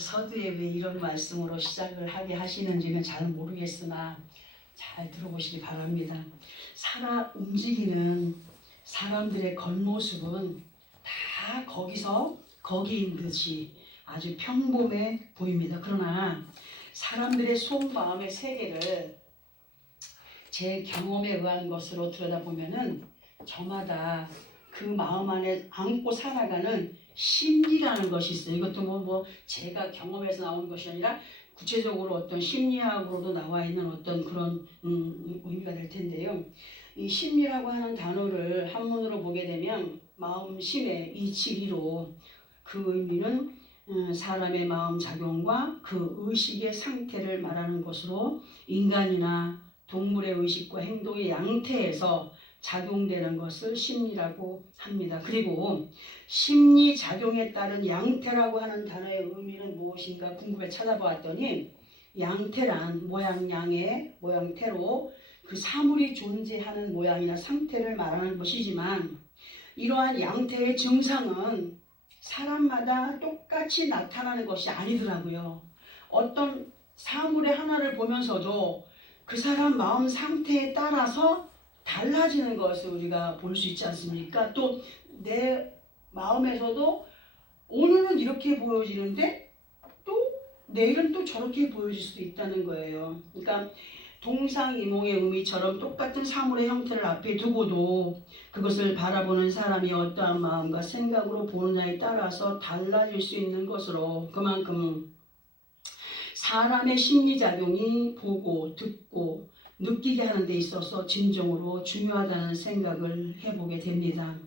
서두에 왜 이런 말씀으로 시작을 하게 하시는지는 잘 모르겠으나 잘 들어보시기 바랍니다. 움직이는 사람들의 겉모습은 다 거기인 듯이 아주 평범해 보입니다. 그러나 사람들의 속마음의 세계를 제 경험에 의한 것으로 들여다보면은 저마다 그 마음 안에 안고 살아가는 심리라는 것이 있어요. 이것도 뭐 제가 경험해서 나온 것이 아니라 구체적으로 어떤 심리학으로도 나와 있는 어떤 그런 의미가 될 텐데요. 이 심리라고 하는 단어를 한문으로 보게 되면 마음심의 이치리로 그 의미는 사람의 마음 작용과 그 의식의 상태를 말하는 것으로 인간이나 동물의 의식과 행동의 양태에서 작용되는 것을 심리라고 합니다. 그리고 심리작용에 따른 양태라고 하는 단어의 의미는 무엇인가 궁금해 찾아보았더니 양태란 모양양의 모양태로 그 사물이 존재하는 모양이나 상태를 말하는 것이지만 이러한 양태의 증상은 사람마다 똑같이 나타나는 것이 아니더라고요. 어떤 사물의 하나를 보면서도 그 사람 마음 상태에 따라서 달라지는 것을 우리가 볼 수 있지 않습니까? 또 내 마음에서도 오늘은 이렇게 보여지는데 또 내일은 또 저렇게 보여질 수도 있다는 거예요. 그러니까 동상이몽의 의미처럼 똑같은 사물의 형태를 앞에 두고도 그것을 바라보는 사람이 어떠한 마음과 생각으로 보느냐에 따라서 달라질 수 있는 것으로 그만큼 사람의 심리작용이 보고 듣고 느끼게 하는 데 있어서 진정으로 중요하다는 생각을 해보게 됩니다.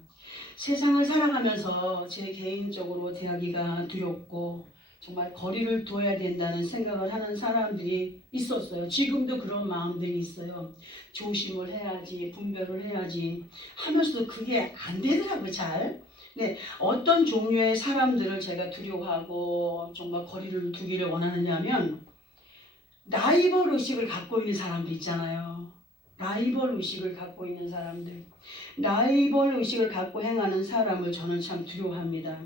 세상을 살아가면서 제 개인적으로 대하기가 두렵고 정말 거리를 둬야 된다는 생각을 하는 사람들이 있었어요. 지금도 그런 마음들이 있어요. 조심을 해야지, 분별을 해야지 하면서도 그게 안 되더라고요, 잘. 네, 어떤 종류의 사람들을 제가 두려워하고 정말 거리를 두기를 원하느냐 하면 라이벌 의식을 갖고 있는 사람들 있잖아요. 라이벌 의식을 갖고 있는 사람들. 라이벌 의식을 갖고 행하는 사람을 저는 참 두려워합니다.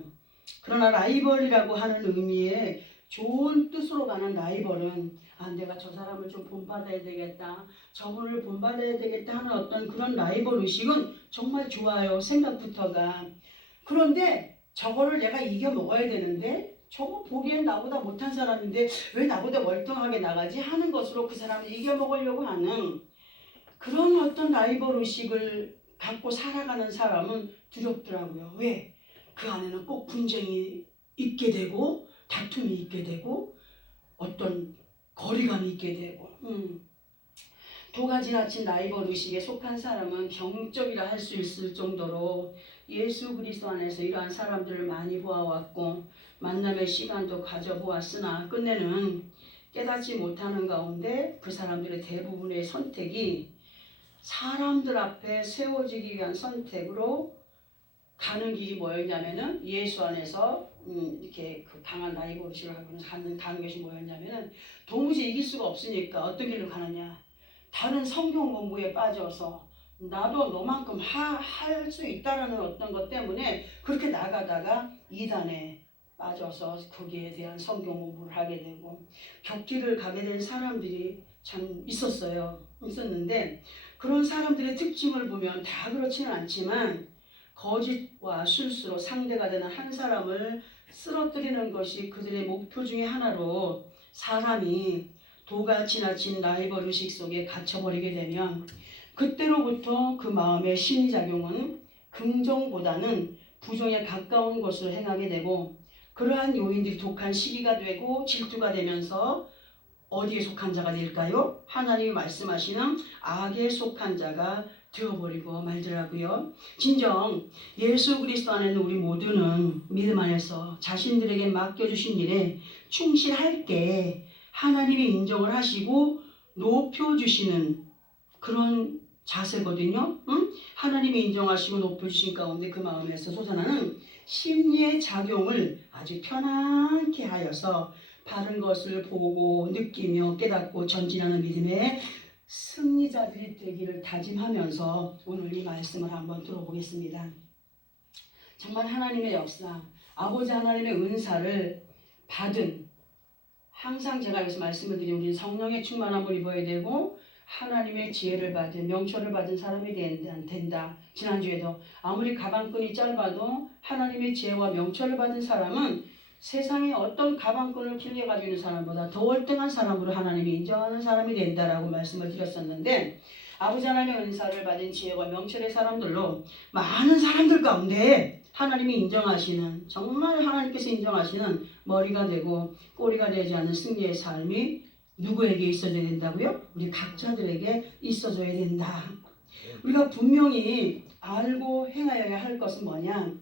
그러나 라이벌이라고 하는 의미의 좋은 뜻으로 가는 라이벌은 내가 저 사람을 좀 본받아야 되겠다. 저분을 본받아야 되겠다 하는 어떤 그런 라이벌 의식은 정말 좋아요. 생각부터가. 그런데 저거를 내가 이겨 먹어야 되는데 저거 보기엔 나보다 못한 사람인데 왜 나보다 멀쩡하게 나가지 하는 것으로 그 사람을 이겨먹으려고 하는 그런 어떤 라이벌 의식을 갖고 살아가는 사람은 두렵더라고요. 왜? 그 안에는 꼭 분쟁이 있게 되고 다툼이 있게 되고 어떤 거리감이 있게 되고 도가 지나친 라이벌 의식에 속한 사람은 병적이라 할 수 있을 정도로 예수 그리스도 안에서 이러한 사람들을 많이 보아왔고 만남의 시간도 가져보았으나 끝내는 깨닫지 못하는 가운데 그 사람들의 대부분의 선택이 사람들 앞에 세워지기 위한 선택으로 가는 길이 뭐였냐면은 예수 안에서 이렇게 그 강한 라이벌 의식을 하고 가는 것이 뭐였냐면은 도무지 이길 수가 없으니까 어떤 길로 가느냐, 다른 성경 공부에 빠져서 나도 너만큼 할 수 있다라는 어떤 것 때문에 그렇게 나가다가 이단에 빠져서 거기에 대한 성경 공부를 하게 되고 격길을 가게 된 사람들이 참 있었는데 그런 사람들의 특징을 보면 다 그렇지는 않지만 거짓과 실수로 상대가 되는 한 사람을 쓰러뜨리는 것이 그들의 목표 중에 하나로 사람이 도가 지나친 라이벌 의식 속에 갇혀버리게 되면 그때로부터 그 마음의 심리작용은 긍정보다는 부정에 가까운 것을 행하게 되고 그러한 요인들이 독한 시기가 되고 질투가 되면서 어디에 속한 자가 될까요? 하나님이 말씀하시는 악에 속한 자가 되어버리고 말더라고요. 진정 예수 그리스도 안에 있는 우리 모두는 믿음 안에서 자신들에게 맡겨주신 일에 충실할 때 하나님이 인정을 하시고 높여주시는 그런 자세거든요. 하나님이 인정하시고 높여주신 가운데 그 마음에서 솟아나는 심리의 작용을 아주 편안케 하여서 바른 것을 보고 느끼며 깨닫고 전진하는 믿음의 승리자들이 되기를 다짐하면서 오늘 이 말씀을 한번 들어보겠습니다. 정말 하나님의 역사, 아버지 하나님의 은사를 받은 항상 제가 여기서 말씀을 드리면 우리는 성령의 충만함을 입어야 되고 하나님의 지혜를 받은 명철을 받은 사람이 된다. 지난주에도 아무리 가방끈이 짧아도 하나님의 지혜와 명철을 받은 사람은 세상에 어떤 가방끈을 길게 가지고 있는 사람보다 더 월등한 사람으로 하나님이 인정하는 사람이 된다라고 말씀을 드렸었는데, 아버지 하나님의 은사를 받은 지혜와 명철의 사람들로 많은 사람들 가운데 하나님이 인정하시는, 정말 하나님께서 인정하시는 머리가 되고 꼬리가 되지 않는 승리의 삶이 누구에게 있어져야 된다고요? 우리 각자들에게 있어져야 된다. 우리가 분명히 알고 행하여야 할 것은 뭐냐?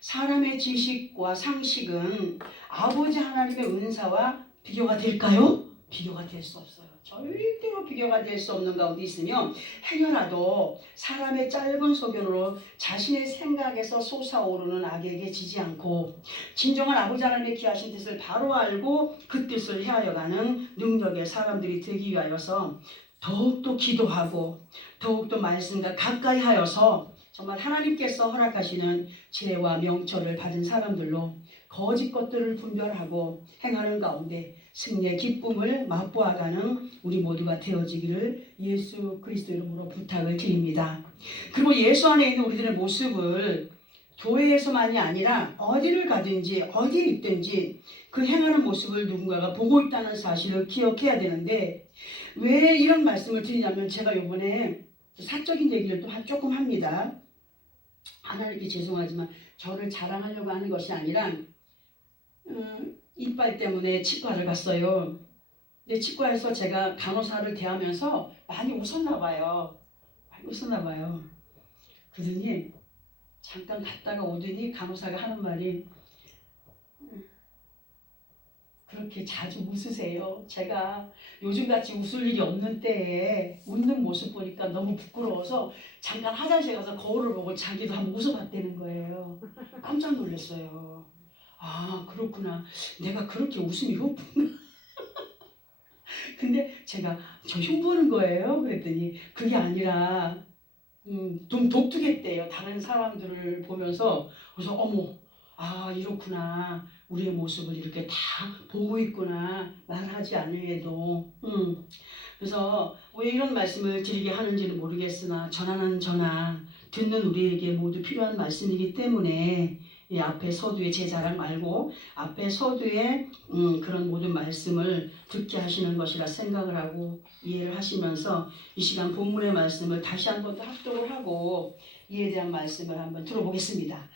사람의 지식과 상식은 아버지 하나님의 은사와 비교가 될까요? 비교가 될 수 없어요. 절대로 비교가 될 수 없는 가운데 있으며, 행여라도 사람의 짧은 소견으로 자신의 생각에서 솟아오르는 악에게 지지 않고 진정한 아버지 하나님의 귀하신 뜻을 바로 알고 그 뜻을 헤아려가는 능력의 사람들이 되기 위하여서 더욱더 기도하고 더욱더 말씀과 가까이 하여서 정말 하나님께서 허락하시는 지혜와 명철을 받은 사람들로 거짓 것들을 분별하고 행하는 가운데 승리의 기쁨을 맛보아가는 우리 모두가 되어지기를 예수 그리스도 이름으로 부탁을 드립니다. 그리고 예수 안에 있는 우리들의 모습을 교회에서만이 아니라 어디를 가든지 어디에 있든지 그 행하는 모습을 누군가가 보고 있다는 사실을 기억해야 되는데, 왜 이런 말씀을 드리냐면, 제가 이번에 사적인 얘기를 또 조금 합니다. 하나님께 죄송하지만 저를 자랑하려고 하는 것이 아니라 이빨 때문에 치과를 갔어요. 근데 치과에서 제가 간호사를 대하면서 많이 웃었나 봐요. 그러더니 잠깐 갔다가 오더니 간호사가 하는 말이, 그렇게 자주 웃으세요. 제가 요즘같이 웃을 일이 없는 때에 웃는 모습 보니까 너무 부끄러워서 잠깐 화장실 가서 거울을 보고 자기도 한번 웃어봤다는 거예요. 깜짝 놀랐어요. 아, 그렇구나. 내가 그렇게 웃음이 높은가? 근데 제가 저 흉보는 거예요. 그랬더니 그게 아니라 좀 독특했대요. 다른 사람들을 보면서. 그래서 어머, 아, 이렇구나. 우리의 모습을 이렇게 다 보고 있구나. 말하지 않으에도. 그래서 왜 이런 말씀을 드리게 하는지는 모르겠으나 전하는 전하, 듣는 우리에게 모두 필요한 말씀이기 때문에 이 앞에 서두에 제 자랑 말고 앞에 서두에 그런 모든 말씀을 듣게 하시는 것이라 생각을 하고 이해를 하시면서 이 시간 본문의 말씀을 다시 한번 더 합독을 하고 이에 대한 말씀을 한번 들어보겠습니다.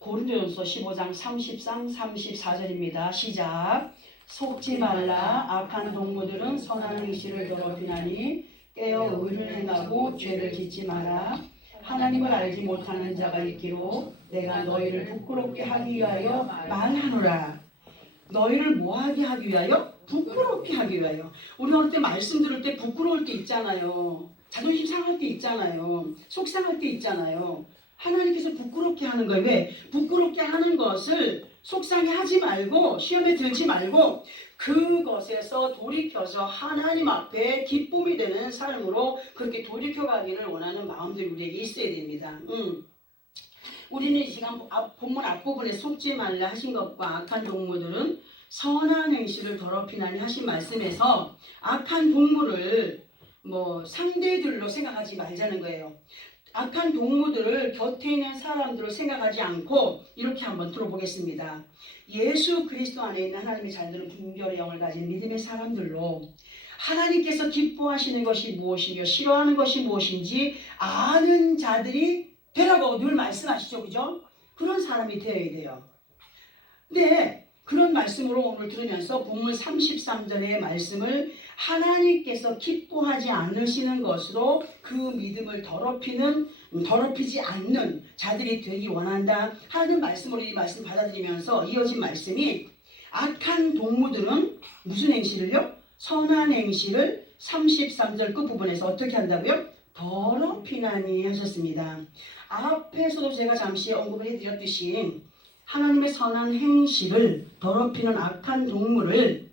고린도전서 15장 33, 34절입니다. 시작. 속지 말라. 악한 동무들은 선한 행실을 더럽히나니 깨어 의를 행하고 죄를 짓지 마라. 하나님을 알지 못하는 자가 있기로 내가 너희를 부끄럽게 하기 위하여 말하노라. 너희를 뭐하게 하기 위하여? 부끄럽게 하기 위하여. 우리 어느 때 말씀 들을 때 부끄러울 때 있잖아요. 자존심 상할 때 있잖아요. 속상할 때 있잖아요. 하나님께서 부끄럽게 하는 거예요. 왜? 부끄럽게 하는 것을 속상해 하지 말고, 시험에 들지 말고 그것에서 돌이켜서 하나님 앞에 기쁨이 되는 삶으로 그렇게 돌이켜가기를 원하는 마음들이 우리에게 있어야 됩니다. 우리는 이 시간 본문 앞부분에 속지 말라 하신 것과 악한 동무들은 선한 행실을 더럽히나니 하신 말씀에서 악한 동물을 상대들로 생각하지 말자는 거예요. 악한 동무들을 곁에 있는 사람들을 생각하지 않고 이렇게 한번 들어보겠습니다. 예수 그리스도 안에 있는 하나님의 자녀들은 분별의 영을 가진 믿음의 사람들로 하나님께서 기뻐하시는 것이 무엇이며 싫어하는 것이 무엇인지 아는 자들이 되라고 늘 말씀하시죠. 그죠? 그런 사람이 되어야 돼요. 근데 그런 말씀으로 오늘 들으면서 본문 33절의 말씀을 하나님께서 기뻐하지 않으시는 것으로 그 믿음을 더럽히지 않는 자들이 되기 원한다 하는 말씀으로 이 말씀 받아들이면서 이어진 말씀이, 악한 동무들은 무슨 행실을요? 선한 행실을 33절 끝부분에서 어떻게 한다고요? 더럽히나니 하셨습니다. 앞에서도 제가 잠시 언급을 해드렸듯이 하나님의 선한 행실을 더럽히는 악한 동물을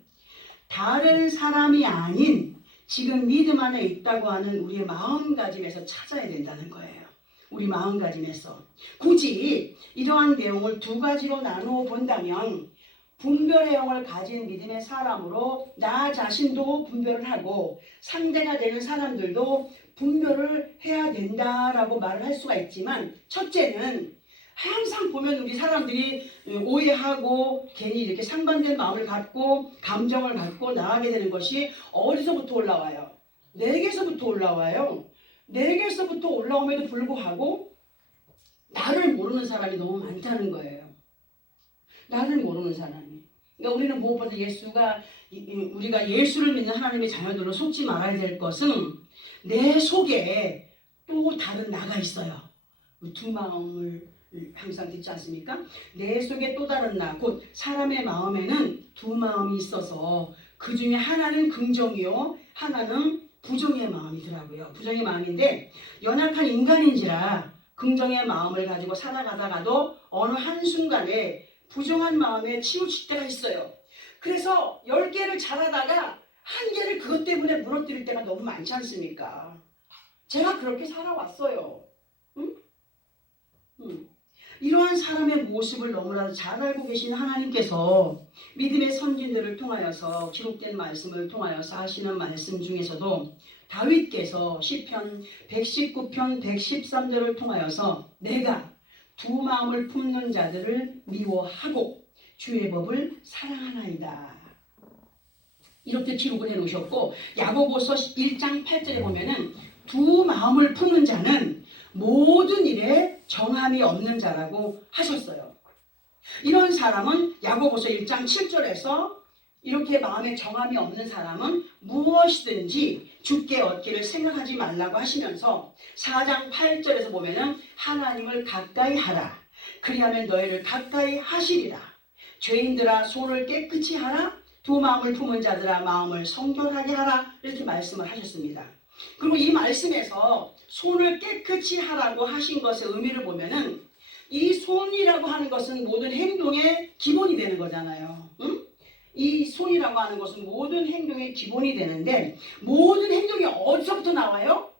다른 사람이 아닌 지금 믿음 안에 있다고 하는 우리의 마음가짐에서 찾아야 된다는 거예요. 우리 마음가짐에서. 굳이 이러한 내용을 두 가지로 나누어 본다면 분별의 영을 가진 믿음의 사람으로 나 자신도 분별을 하고 상대가 되는 사람들도 분별을 해야 된다라고 말을 할 수가 있지만, 첫째는 항상 보면 우리 사람들이 오해하고 괜히 이렇게 상반된 마음을 갖고 감정을 갖고 나가게 되는 것이 어디서부터 올라와요? 내게서부터 올라와요. 내게서부터 올라옴에도 불구하고 나를 모르는 사람이 너무 많다는 거예요. 나를 모르는 사람이. 그러니까 우리는 무엇보다 우리가 예수를 믿는 하나님의 자녀들로 속지 말아야 될 것은 내 속에 또 다른 나가 있어요. 두 마음을 항상 듣지 않습니까? 내 속에 또 다른 나, 곧 사람의 마음에는 두 마음이 있어서 그 중에 하나는 긍정이요, 하나는 부정의 마음이더라고요. 부정의 마음인데 연약한 인간인지라 긍정의 마음을 가지고 살아가다가도 어느 한순간에 부정한 마음에 치우칠 때가 있어요. 그래서 10개를 잘하다가 한 개를 그것 때문에 무너뜨릴 때가 너무 많지 않습니까? 제가 그렇게 살아왔어요. 응? 이러한 사람의 모습을 너무나도 잘 알고 계신 하나님께서 믿음의 선진들을 통하여서 기록된 말씀을 통하여서 하시는 말씀 중에서도 다윗께서 시편 119편 113절을 통하여서 내가 두 마음을 품는 자들을 미워하고 주의 법을 사랑하나이다, 이렇게 기록을 해놓으셨고, 야고보서 1장 8절에 보면은 두 마음을 품는 자는 모든 일에 정함이 없는 자라고 하셨어요. 이런 사람은 야고보서 1장 7절에서 이렇게 마음에 정함이 없는 사람은 무엇이든지 주께 얻기를 생각하지 말라고 하시면서 4장 8절에서 보면은 하나님을 가까이 하라, 그리하면 너희를 가까이 하시리라, 죄인들아 손을 깨끗이 하라, 두 마음을 품은 자들아 마음을 성결하게 하라, 이렇게 말씀을 하셨습니다. 그리고 이 말씀에서 손을 깨끗이 하라고 하신 것의 의미를 보면은 이 손이라고 하는 것은 모든 행동의 기본이 되는 거잖아요. 응? 이 손이라고 하는 것은 모든 행동의 기본이 되는데 모든 행동이 어디서부터 나와요?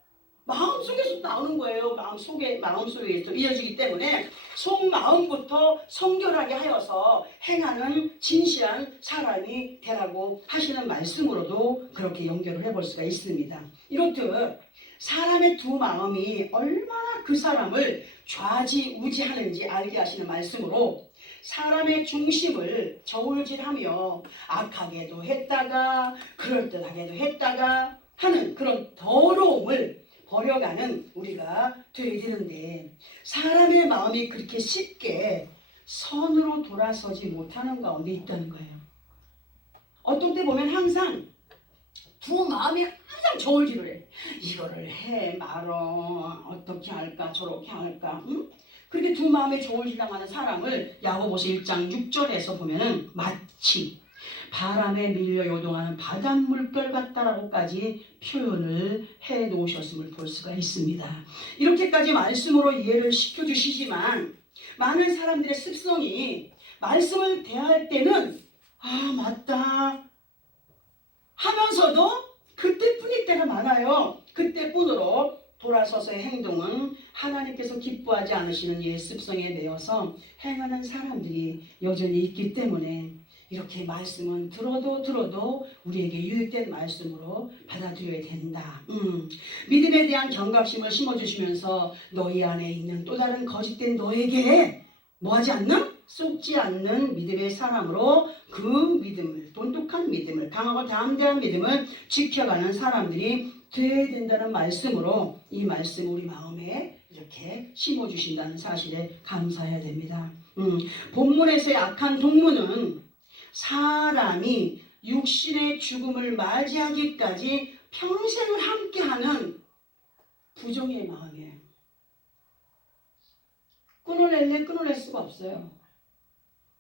마음속에서 나오는 거예요. 마음속에서 이어지기 때문에 속마음부터 성결하게 하여서 행하는 진실한 사람이 되라고 하시는 말씀으로도 그렇게 연결을 해볼 수가 있습니다. 이렇듯 사람의 두 마음이 얼마나 그 사람을 좌지우지하는지 알게 하시는 말씀으로 사람의 중심을 저울질하며 악하게도 했다가 그럴듯하게도 했다가 하는 그런 더러움을 버려가는 우리가 되어야 되는데, 사람의 마음이 그렇게 쉽게 선으로 돌아서지 못하는 가운데 있다는 거예요. 어떤 때 보면 항상 두 마음이 항상 저울질을 해. 이거를 해 말어, 어떻게 할까 저렇게 할까, 응? 그렇게 두 마음에 저울질당하는 사람을 야고보서 1장 6절에서 보면은 마치 바람에 밀려 요동하는 바닷물결 같다라고까지 표현을 해 놓으셨음을 볼 수가 있습니다. 이렇게까지 말씀으로 이해를 시켜주시지만 많은 사람들의 습성이 말씀을 대할 때는 아 맞다 하면서도 그때뿐일 때가 많아요. 그때뿐으로 돌아서서의 행동은 하나님께서 기뻐하지 않으시는 예 습성에 매여서 행하는 사람들이 여전히 있기 때문에 이렇게 말씀은 들어도 우리에게 유익된 말씀으로 받아들여야 된다. 믿음에 대한 경각심을 심어주시면서 너희 안에 있는 또 다른 거짓된 너에게 뭐하지 않는? 쏟지 않는 믿음의 사람으로 그 믿음을, 돈독한 믿음을, 강하고 담대한 믿음을 지켜가는 사람들이 되어야 된다는 말씀으로 이 말씀 우리 마음에 이렇게 심어주신다는 사실에 감사해야 됩니다. 본문에서의 악한 동문은 사람이 육신의 죽음을 맞이하기까지 평생을 함께하는 부정의 마음이에요. 끊어낼 수가 없어요.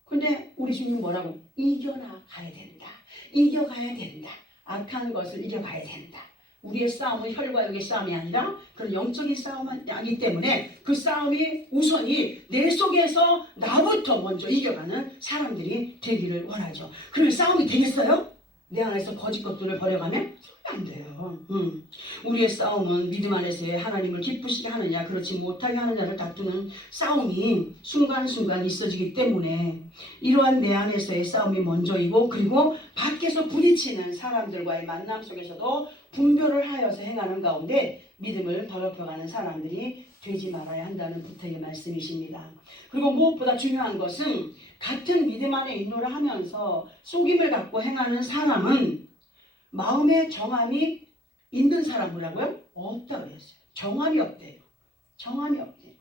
근데 우리 주님 뭐라고? 이겨나가야 된다. 이겨가야 된다. 악한 것을 이겨가야 된다. 우리의 싸움은 혈과 육의 싸움이 아니라 그런 영적인 싸움이기 때문에 그 싸움이 우선이 내 속에서 나부터 먼저 이겨가는 사람들이 되기를 원하죠. 그러면 싸움이 되겠어요? 내 안에서 거짓 것들을 버려가면 안 돼요. 우리의 싸움은 믿음 안에서의 하나님을 기쁘시게 하느냐 그렇지 못하게 하느냐를 다투는 싸움이 순간순간 있어지기 때문에 이러한 내 안에서의 싸움이 먼저이고, 그리고 밖에서 부딪히는 사람들과의 만남 속에서도 분별을 하여서 행하는 가운데 믿음을 더럽혀가는 사람들이 되지 말아야 한다는 부탁의 말씀이십니다. 그리고 무엇보다 중요한 것은 같은 믿음 안에 인도를 하면서 속임을 갖고 행하는 사람은 마음의 정함이 있는 사람이라고요? 없다고 했어요. 정함이 없대요. 정함이 없대요.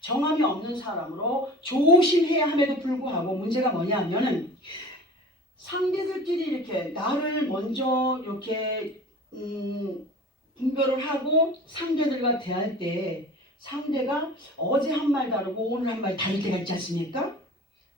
정함이 없는 사람으로 조심해야 함에도 불구하고 문제가 뭐냐 하면은 상대들끼리 이렇게 나를 먼저 이렇게 분별을 하고 상대들과 대할 때 상대가 어제 한 말 다르고 오늘 한 말 다를 때가 있지 않습니까?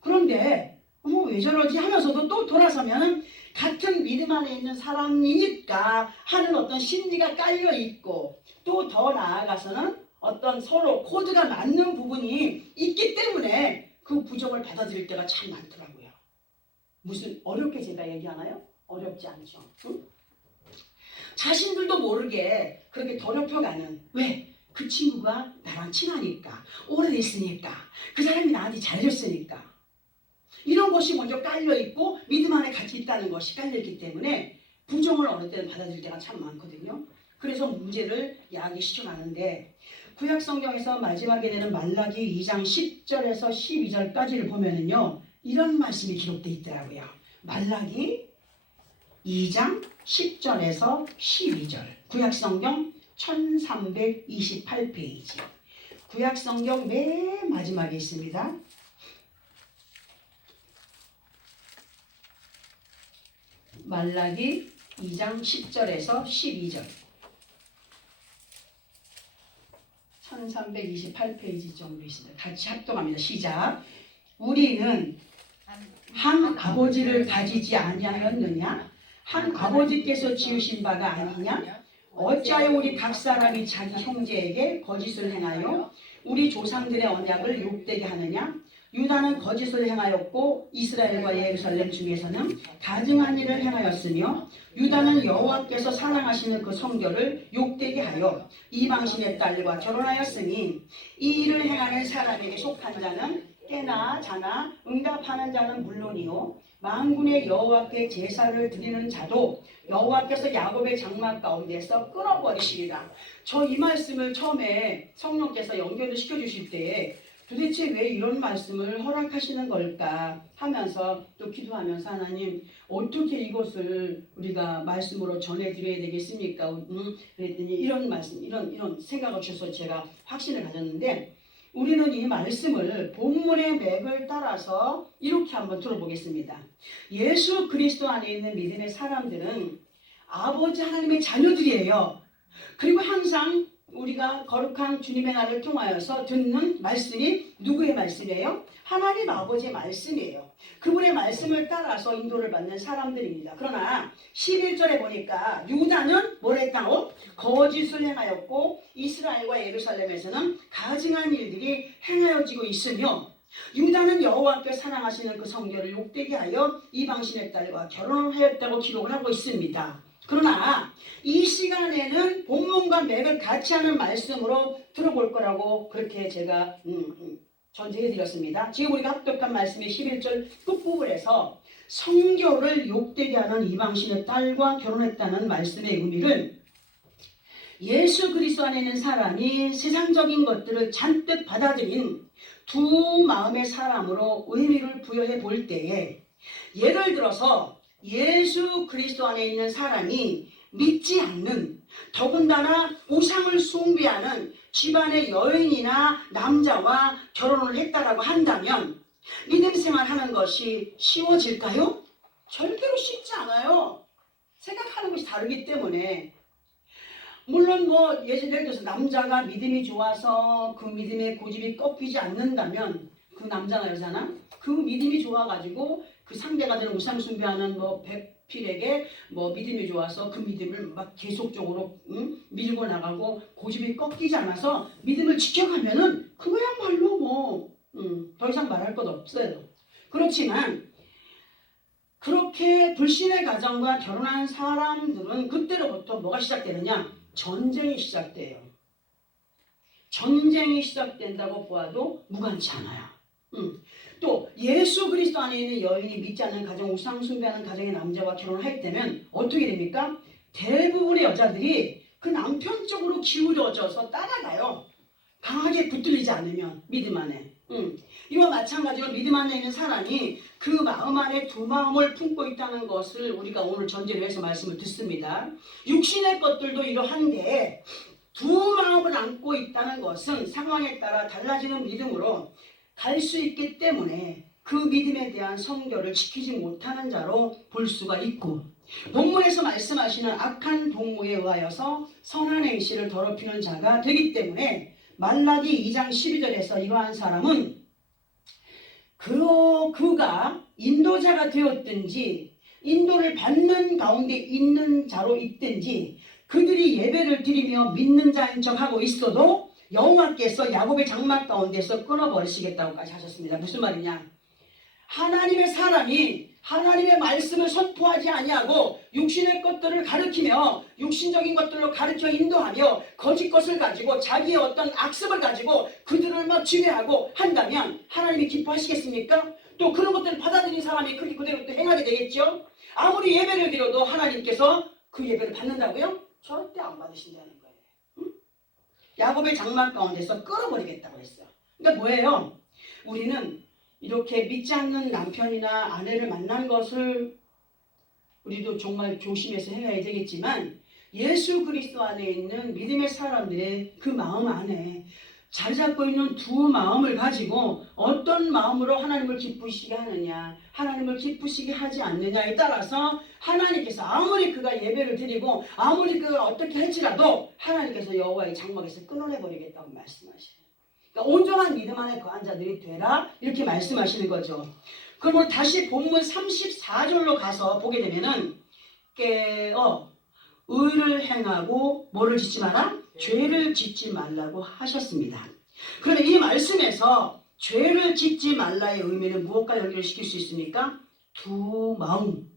그런데 왜 저러지 하면서도 또 돌아서면 같은 믿음 안에 있는 사람이니까 하는 어떤 심리가 깔려 있고, 또 더 나아가서는 어떤 서로 코드가 맞는 부분이 있기 때문에 그 부정을 받아들일 때가 참 많더라고요. 무슨 어렵게 제가 얘기하나요? 어렵지 않죠. 응? 자신들도 모르게 그렇게 더럽혀가는, 왜? 그 친구가 나랑 친하니까, 오래됐으니까, 그 사람이 나한테 잘해줬으니까, 이런 것이 먼저 깔려있고 믿음 안에 같이 있다는 것이 깔려있기 때문에 부정을 어느 때는 받아들일 때가 참 많거든요. 그래서 문제를 야기시켜가는데, 구약성경에서 마지막에 되는 말라기 2장 10절에서 12절까지를 보면은요, 이런 말씀이 기록되어 있더라고요. 말라기 2장 10절에서 12절, 구약성경 1328페이지, 구약성경 맨 마지막에 있습니다. 말라기 2장 10절에서 12절, 1328페이지 정도 있습니다. 같이 합독합니다. 시작. 우리는 한 아버지를 가지지 아니하였느냐? 한 아버지께서 지으신 바가 아니냐? 어찌하여 우리 각 사람이 자기 형제에게 거짓을 행하여 우리 조상들의 언약을 욕되게 하느냐? 유다는 거짓을 행하였고 이스라엘과 예루살렘 중에서는 가증한 일을 행하였으며, 유다는 여호와께서 사랑하시는 그 성결을 욕되게 하여 이방신의 딸과 결혼하였으니, 이 일을 행하는 사람에게 속한 자는 깨나 자나 응답하는 자는 물론이요 만군의 여호와께 제사를 드리는 자도 여호와께서 야곱의 장막 가운데서 끊어버리시리라. 저 이 말씀을 처음에 성령께서 연결을 시켜주실 때 도대체 왜 이런 말씀을 허락하시는 걸까 하면서 또 기도하면서, 하나님 어떻게 이것을 우리가 말씀으로 전해드려야 되겠습니까? 그랬더니 이런 말씀, 이런 생각을 주셔서 제가 확신을 가졌는데, 우리는 이 말씀을 본문의 맥을 따라서 이렇게 한번 들어보겠습니다. 예수 그리스도 안에 있는 믿음의 사람들은 아버지 하나님의 자녀들이에요. 그리고 항상 우리가 거룩한 주님의 날을 통하여서 듣는 말씀이 누구의 말씀이에요? 하나님 아버지의 말씀이에요. 그분의 말씀을 따라서 인도를 받는 사람들입니다. 그러나 11절에 보니까 유다는 뭘 했다고? 거짓을 행하였고 이스라엘과 예루살렘에서는 가증한 일들이 행하여지고 있으며, 유다는 여호와께 사랑하시는 그 성결을 욕되게 하여 이방신의 딸과 결혼을 하였다고 기록을 하고 있습니다. 그러나 이 시간에는 본문과 맥을 같이 하는 말씀으로 들어볼 거라고 그렇게 제가 전제해드렸습니다. 지금 우리가 합독한 말씀의 11절 끝부분에서 성결을 욕되게 하는 이방신의 딸과 결혼했다는 말씀의 의미를 예수 그리스도 안에 있는 사람이 세상적인 것들을 잔뜩 받아들인 두 마음의 사람으로 의미를 부여해 볼 때에, 예를 들어서 예수 그리스도 안에 있는 사람이 믿지 않는, 더군다나 우상을 숭배하는 집안의 여인이나 남자와 결혼을 했다라고 한다면 믿음 생활하는 것이 쉬워질까요? 절대로 쉽지 않아요. 생각하는 것이 다르기 때문에. 물론 예를 들어서 남자가 믿음이 좋아서 그 믿음의 고집이 꺾이지 않는다면, 그 남자나 여자나 그 믿음이 좋아가지고 그 상대가 되는 우상 숭배하는 배필에게 믿음이 좋아서 그 믿음을 막 계속적으로 밀고 나가고 고집이 꺾이지 않아서 믿음을 지켜가면은 그거야말로 더 이상 말할 것 없어요. 그렇지만 그렇게 불신의 가정과 결혼한 사람들은 그때로부터 뭐가 시작되느냐? 전쟁이 시작돼요. 전쟁이 시작된다고 보아도 무관치 않아요. 또 예수 그리스도 안에 있는 여인이 믿지 않는 가정, 우상 숭배하는 가정의 남자와 결혼할 때면 어떻게 됩니까? 대부분의 여자들이 그 남편 쪽으로 기울어져서 따라가요. 강하게 붙들리지 않으면 믿음 안에. 이와 마찬가지로 믿음 안에 있는 사람이 그 마음 안에 두 마음을 품고 있다는 것을 우리가 오늘 전제로 해서 말씀을 듣습니다. 육신의 것들도 이러한데 두 마음을 안고 있다는 것은 상황에 따라 달라지는 믿음으로 갈 수 있기 때문에 그 믿음에 대한 성결을 지키지 못하는 자로 볼 수가 있고, 본문에서 말씀하시는 악한 동무에 의하여서 선한 행실을 더럽히는 자가 되기 때문에 말라기 2장 12절에서 이러한 사람은 그가 인도자가 되었든지 인도를 받는 가운데 있는 자로 있든지 그들이 예배를 드리며 믿는 자인 척하고 있어도 여호와께서 야곱의 장막 가운데서 끊어버리시겠다고까지 하셨습니다. 무슨 말이냐? 하나님의 사람이 하나님의 말씀을 선포하지 아니하고 육신의 것들을 가르치며 육신적인 것들로 가르쳐 인도하며 거짓 것을 가지고 자기의 어떤 악습을 가지고 그들을 막 지배하고 한다면 하나님이 기뻐하시겠습니까? 또 그런 것들을 받아들인 사람이 그렇게 그대로 또 행하게 되겠죠? 아무리 예배를 드려도 하나님께서 그 예배를 받는다고요? 절대 안 받으신다는 거예요. 야곱의 장막 가운데서 끌어버리겠다고 했어요. 그러니까 뭐예요? 우리는 이렇게 믿지 않는 남편이나 아내를 만난 것을 우리도 정말 조심해서 해야 되겠지만 예수 그리스도 안에 있는 믿음의 사람들의 그 마음 안에 자리 잡고 있는 두 마음을 가지고 어떤 마음으로 하나님을 기쁘시게 하느냐, 하나님을 기쁘시게 하지 않느냐에 따라서 하나님께서 아무리 그가 예배를 드리고 아무리 그가 어떻게 할지라도 하나님께서 여호와의 장막에서 끊어내버리겠다고 말씀하셔요. 그러니까 온전한 믿음 안에 거한 자들이 되라 이렇게 말씀하시는 거죠. 그러면 다시 본문 34절로 가서 보게 되면은 깨어 의를 행하고 뭐를 짓지 마라? 죄를 짓지 말라고 하셨습니다. 그런데 이 말씀에서 죄를 짓지 말라의 의미는 무엇과 연결시킬 수 있습니까? 두 마음.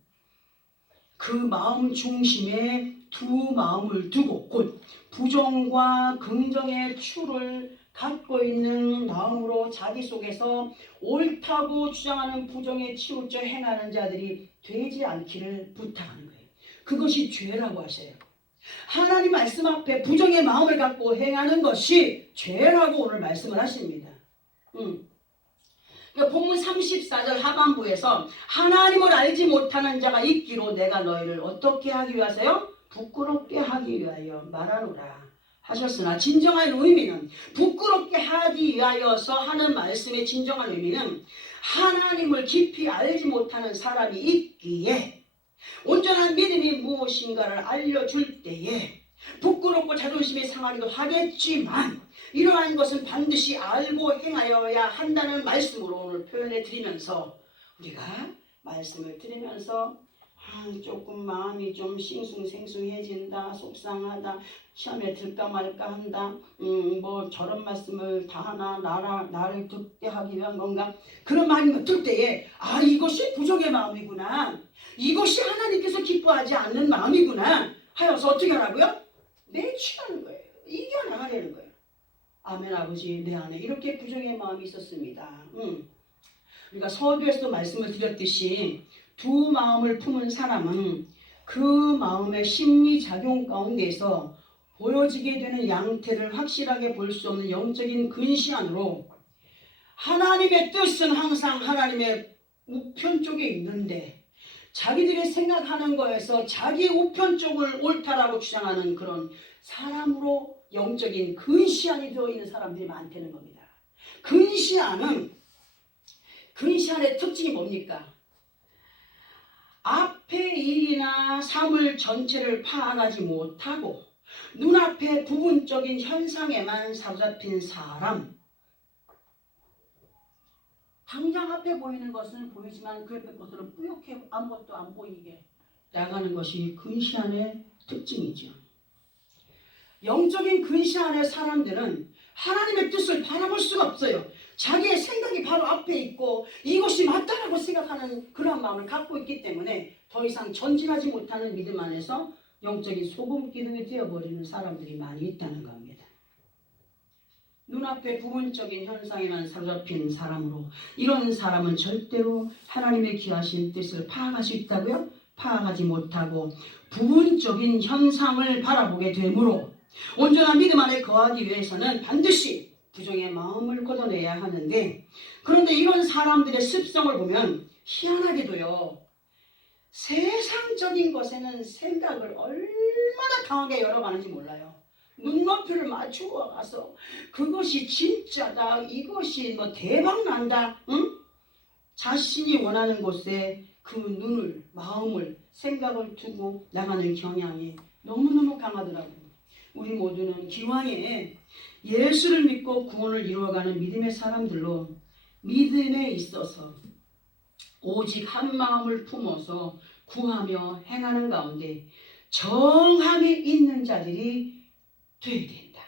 그 마음 중심에 두 마음을 두고 곧 부정과 긍정의 추를 갖고 있는 마음으로 자기 속에서 옳다고 주장하는 부정에 치우쳐 행하는 자들이 되지 않기를 부탁하는 거예요. 그것이 죄라고 하셔요. 하나님 말씀 앞에 부정의 마음을 갖고 행하는 것이 죄라고 오늘 말씀을 하십니다. 그러니까 본문 34절 하반부에서 하나님을 알지 못하는 자가 있기로 내가 너희를 어떻게 하기 위하세요? 부끄럽게 하기 위하여 말하노라 하셨으나 진정한 의미는 부끄럽게 하기 위하여서 하는 말씀의 진정한 의미는 하나님을 깊이 알지 못하는 사람이 있기에 온전한 믿음이 무엇인가를 알려줄 때에 부끄럽고 자존심이 상하기도 하겠지만 이러한 것은 반드시 알고 행하여야 한다는 말씀으로 오늘 표현해 드리면서 우리가 말씀을 들으면서 조금 마음이 좀 싱숭생숭해진다, 속상하다, 시험에 들까 말까 한다, 뭐 저런 말씀을 다 하나 나를 듣게 하기 위한 건가, 그런 마음이 들 때에 이것이 부정의 마음이구나, 이것이 하나님께서 기뻐하지 않는 마음이구나 하여서 어떻게 하라고요? 내취하는 거예요. 이겨나가려는 거예요. 아멘. 아버지, 내 안에 이렇게 부정의 마음이 있었습니다. 우리가 서두에서도 말씀을 드렸듯이 두 마음을 품은 사람은 그 마음의 심리작용 가운데서 보여지게 되는 양태를 확실하게 볼 수 없는 영적인 근시안으로 하나님의 뜻은 항상 하나님의 우편 쪽에 있는데 자기들이 생각하는 거에서 자기의 우편 쪽을 옳다라고 주장하는 그런 사람으로 영적인 근시안이 되어 있는 사람들이 많다는 겁니다. 근시안의 특징이 뭡니까? 앞의 일이나 사물 전체를 파악하지 못하고 눈앞의 부분적인 현상에만 사로잡힌 사람. 당장 앞에 보이는 것은 보이지만 그 옆에 것들은 뿌옇게 아무것도 안 보이게 나가는 것이 근시안의 특징이죠. 영적인 근시안의 사람들은 하나님의 뜻을 바라볼 수가 없어요. 자기의 생각이 바로 앞에 있고 이것이 맞다라고 생각하는 그런 마음을 갖고 있기 때문에 더 이상 전진하지 못하는 믿음 안에서 영적인 소금 기둥이 되어버리는 사람들이 많이 있다는 겁니다. 눈앞에 부분적인 현상에만 사로잡힌 사람으로 이런 사람은 절대로 하나님의 귀하신 뜻을 파악할 수 있다고요? 파악하지 못하고 부분적인 현상을 바라보게 되므로 온전한 믿음 안에 거하기 위해서는 반드시 부정의 마음을 걷어내야 하는데, 그런데 이런 사람들의 습성을 보면 희한하게도요, 세상적인 것에는 생각을 얼마나 강하게 열어가는지 몰라요. 눈높이를 맞추고 가서 그것이 진짜다, 이것이 뭐 대박난다, 응? 자신이 원하는 곳에 그 눈을, 마음을, 생각을 두고 나가는 경향이 너무너무 강하더라고요. 우리 모두는 기왕에 예수를 믿고 구원을 이루어가는 믿음의 사람들로 믿음에 있어서 오직 한 마음을 품어서 구하며 행하는 가운데 정함이 있는 자들이 되어야 된다.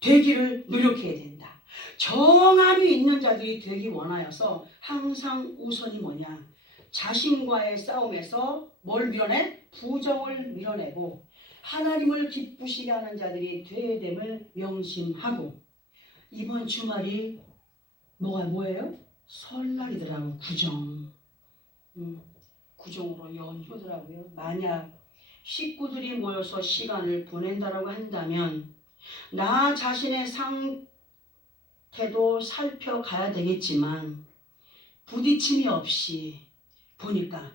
되기를 노력해야 된다. 정함이 있는 자들이 되기 원하여서 항상 우선이 뭐냐? 자신과의 싸움에서 뭘 밀어내? 부정을 밀어내고 하나님을 기쁘시게 하는 자들이 되어야 됨을 명심하고, 이번 주말이 뭐예요? 설날이더라고. 구정으로 연휴더라고요. 만약 식구들이 모여서 시간을 보낸다라고 한다면 나 자신의 상태도 살펴가야 되겠지만 부딪힘이 없이 보니까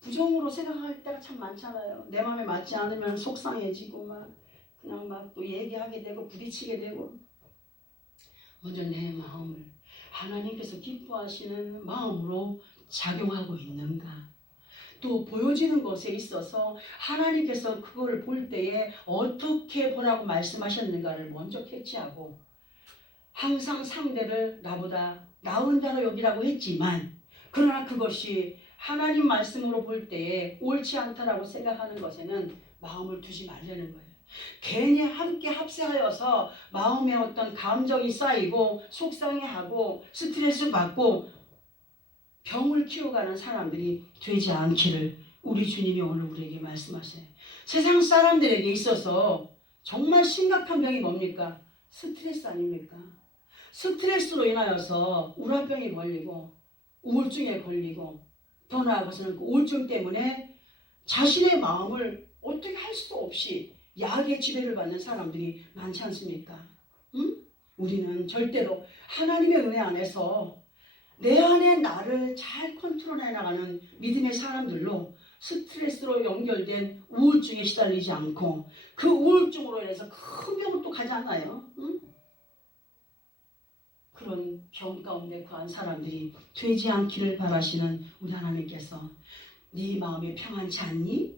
부정으로 생각할 때가 참 많잖아요. 내 마음에 맞지 않으면 속상해지고 그냥 또 얘기하게 되고 부딪히게 되고, 먼저 내 마음을 하나님께서 기뻐하시는 마음으로 작용하고 있는가, 또 보여지는 것에 있어서 하나님께서 그걸 볼 때에 어떻게 보라고 말씀하셨는가를 먼저 캐치하고, 항상 상대를 나보다 나은 자로 여기라고 했지만 그러나 그것이 하나님 말씀으로 볼 때에 옳지 않다라고 생각하는 것에는 마음을 두지 말라는 거예요. 괜히 함께 합세하여서 마음에 어떤 감정이 쌓이고 속상해하고 스트레스 받고 병을 키워가는 사람들이 되지 않기를 우리 주님이 오늘 우리에게 말씀하세요. 세상 사람들에게 있어서 정말 심각한 병이 뭡니까? 스트레스 아닙니까? 스트레스로 인하여서 우울병이 걸리고 우울증에 걸리고, 더 나아가서는 그 우울증 때문에 자신의 마음을 어떻게 할 수도 없이 약의 지배를 받는 사람들이 많지 않습니까? 응? 우리는 절대로 하나님의 은혜 안에서 내 안에 나를 잘 컨트롤해 나가는 믿음의 사람들로 스트레스로 연결된 우울증에 시달리지 않고 그 우울증으로 인해서 큰 병을 또 가지 않아요? 응? 그런 병 가운데 거한 사람들이 되지 않기를 바라시는 우리 하나님께서 네 마음에 평안치 않니?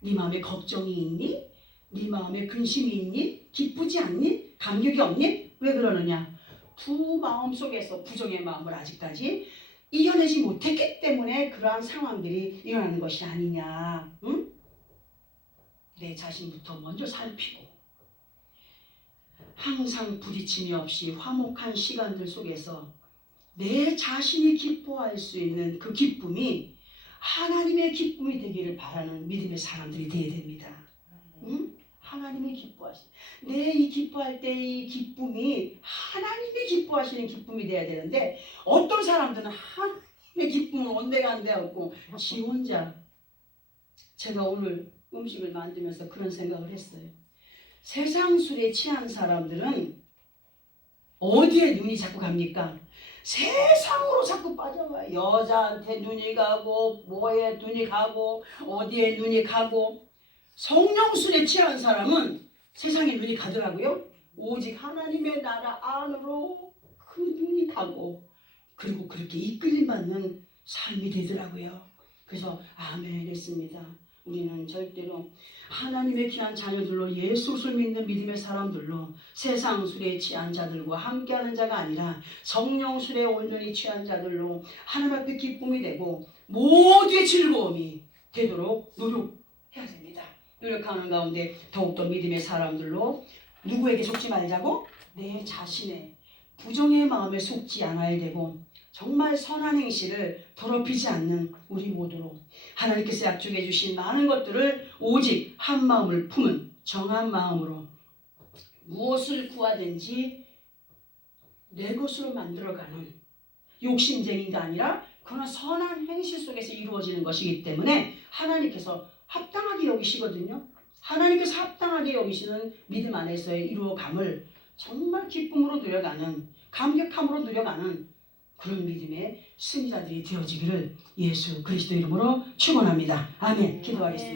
네 마음에 걱정이 있니? 네 마음에 근심이 있니? 기쁘지 않니? 감격이 없니? 왜 그러느냐? 두 마음 속에서 부정의 마음을 아직까지 이겨내지 못했기 때문에 그러한 상황들이 일어나는 것이 아니냐. 응? 내 자신부터 먼저 살피고 항상 부딪힘이 없이 화목한 시간들 속에서 내 자신이 기뻐할 수 있는 그 기쁨이 하나님의 기쁨이 되기를 바라는 믿음의 사람들이 되어야 됩니다. 응? 하나님이 기뻐하시는, 내 이 기뻐할 때 이 기쁨이 하나님이 기뻐하시는 기쁨이 되어야 되는데, 어떤 사람들은 하나님의 기쁨은 온데가 안 되었고 지 혼자, 제가 오늘 음식을 만들면서 그런 생각을 했어요. 세상 술에 취한 사람들은 어디에 눈이 자꾸 갑니까? 세상으로 자꾸 빠져가요. 여자한테 눈이 가고 뭐에 눈이 가고 어디에 눈이 가고. 성령 술에 취한 사람은 세상에 눈이 가더라고요. 오직 하나님의 나라 안으로 그 눈이 가고, 그리고 그렇게 이끌림 받는 삶이 되더라고요. 그래서 아멘 했습니다. 우리는 절대로 하나님의 귀한 자녀들로 예수를 믿는 믿음의 사람들로 세상 술에 취한 자들과 함께하는 자가 아니라 성령 술에 온전히 취한 자들로 하나님 앞에 기쁨이 되고 모두의 즐거움이 되도록 노력해야 됩니다. 노력하는 가운데 더욱더 믿음의 사람들로 누구에게 속지 말자고? 내 자신의 부정의 마음에 속지 않아야 되고 정말 선한 행실을 더럽히지 않는 우리 모두로 하나님께서 약속해 주신 많은 것들을 오직 한 마음을 품은 정한 마음으로 무엇을 구하든지 내 것으로 만들어가는 욕심쟁이가 아니라 그러나 선한 행실 속에서 이루어지는 것이기 때문에 하나님께서 합당하게 여기시거든요. 하나님께서 합당하게 여기시는 믿음 안에서의 이루어감을 정말 기쁨으로 누려가는, 감격함으로 누려가는 그런 믿음의 승리자들이 되어지기를 예수 그리스도 이름으로 축원합니다. 아멘. 기도하겠습니다.